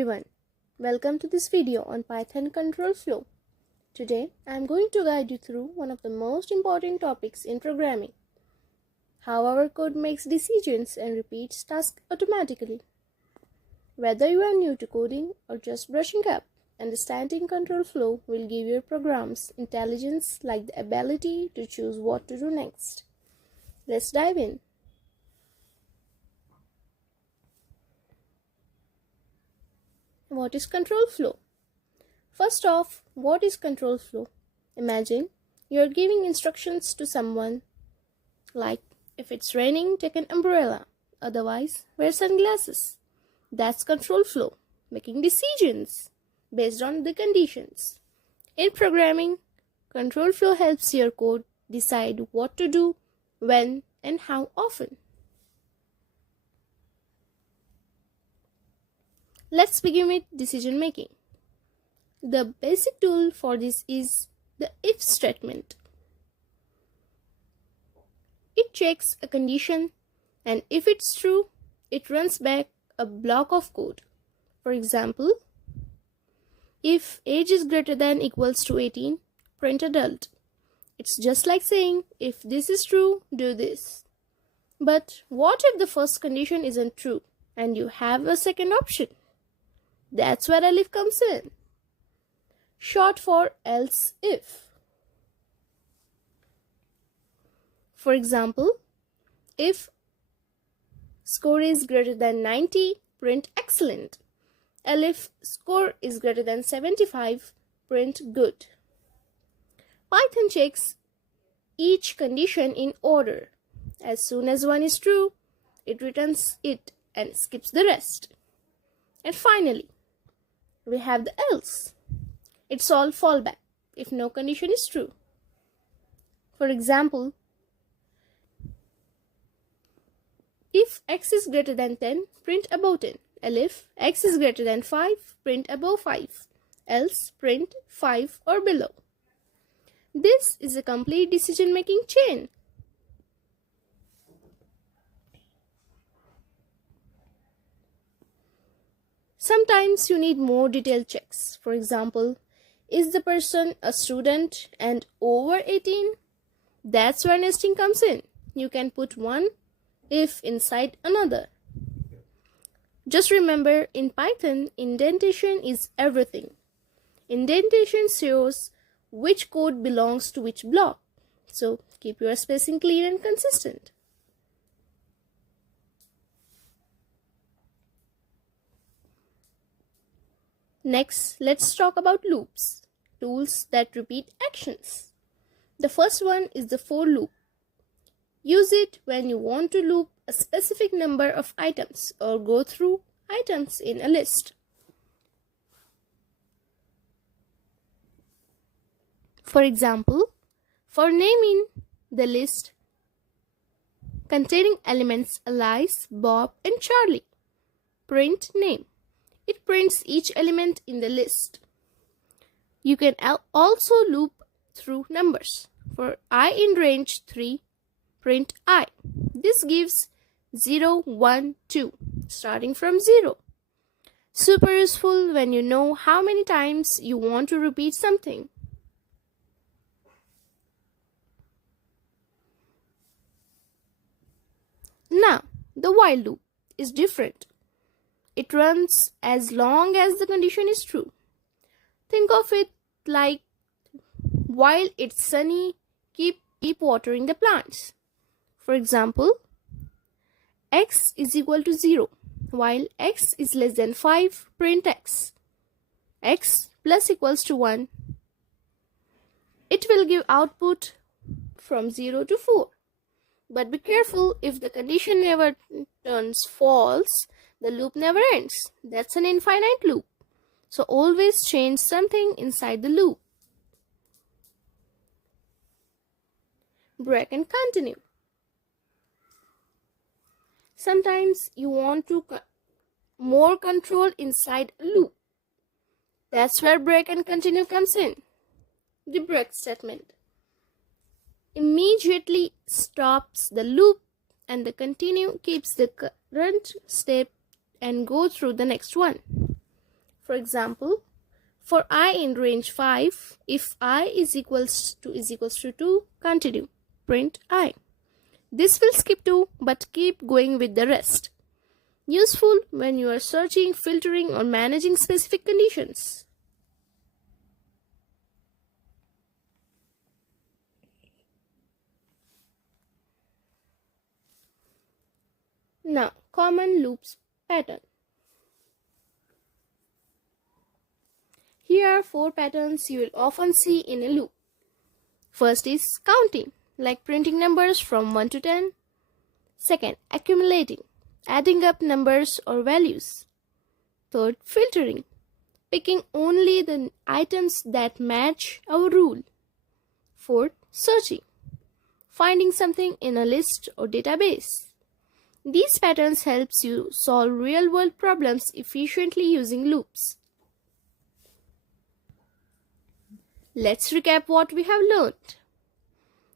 everyone, welcome to this video on Python control flow. Today I am going to guide you through one of the most important topics in programming, how our code makes decisions and repeats tasks automatically. Whether you are new to coding or just brushing up, understanding control flow will give your programs intelligence like the ability to choose what to do next. Let's dive in. What is control flow? First off, what is control flow? Imagine you are giving instructions to someone like, if it's raining, take an umbrella, otherwise wear sunglasses. That's control flow, making decisions based on the conditions. In programming, control flow helps your code decide what to do, when, and how often. Let's begin with decision making. The basic tool for this is the if statement. It checks a condition, and if it's true, it runs back a block of code. For example, if age is greater than equals to 18, print adult. It's just like saying, if this is true, do this. But what if the first condition isn't true and you have a second option? That's where elif comes in, short for else if. For example, if score is greater than 90, print excellent. Elif score is greater than 75, print good. Python checks each condition in order. As soon as one is true, it returns it and skips the rest. And finally, we have the else. It's all fallback if no condition is true. For example, if x is greater than 10, print above 10. Elif x is greater than 5, print above 5. Else print 5 or below. This is a complete decision-making chain. Sometimes you need more detailed checks. For example, is the person a student and over 18? That's where nesting comes in. You can put one if inside another. Just remember, in Python, indentation is everything. Indentation shows which code belongs to which block. So keep your spacing clean and consistent. Next, let's talk about loops, tools that repeat actions. The first one is the for loop. Use it when you want to loop a specific number of items or go through items in a list. For example, for naming the list containing elements Alice, Bob, and Charlie, print name. It prints each element in the list. You can also loop through numbers. For I in range 3, print I. This gives 0, 1, 2, starting from 0. Super useful when you know how many times you want to repeat something. Now, the while loop is different. It runs as long as the condition is true. Think of it like, while it's sunny, keep watering the plants. For example, x is equal to 0. While x is less than 5, print x. X plus equals to 1. It will give output from 0 to 4. But be careful, if the condition never turns false, the loop never ends. That's an infinite loop. So always change something inside the loop. Break and continue. Sometimes you want to more control inside a loop. That's where break and continue comes in. The break statement immediately stops the loop, and the continue keeps the current step and go through the next one. For example, for I in range 5, if I is equals to 2, continue, print I. This will skip 2 but keep going with the rest. Useful when you are searching, filtering or managing specific conditions. Now, common loops pattern. Here are 4 patterns you will often see in a loop. First is counting, like printing numbers from 1 to 10. Second, accumulating, adding up numbers or values. Third, filtering, picking only the items that match our rule. Fourth, searching, finding something in a list or database. These patterns helps you solve real-world problems efficiently using loops. Let's recap what we have learned.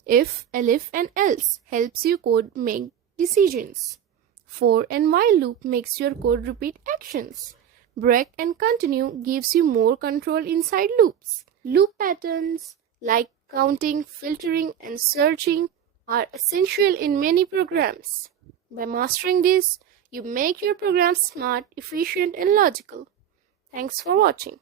If, elif and else helps you code make decisions. For and while loop makes your code repeat actions. Break and continue gives you more control inside loops. Loop patterns like counting, filtering and searching are essential in many programs. By mastering this, you make your program smart, efficient and logical. Thanks for watching.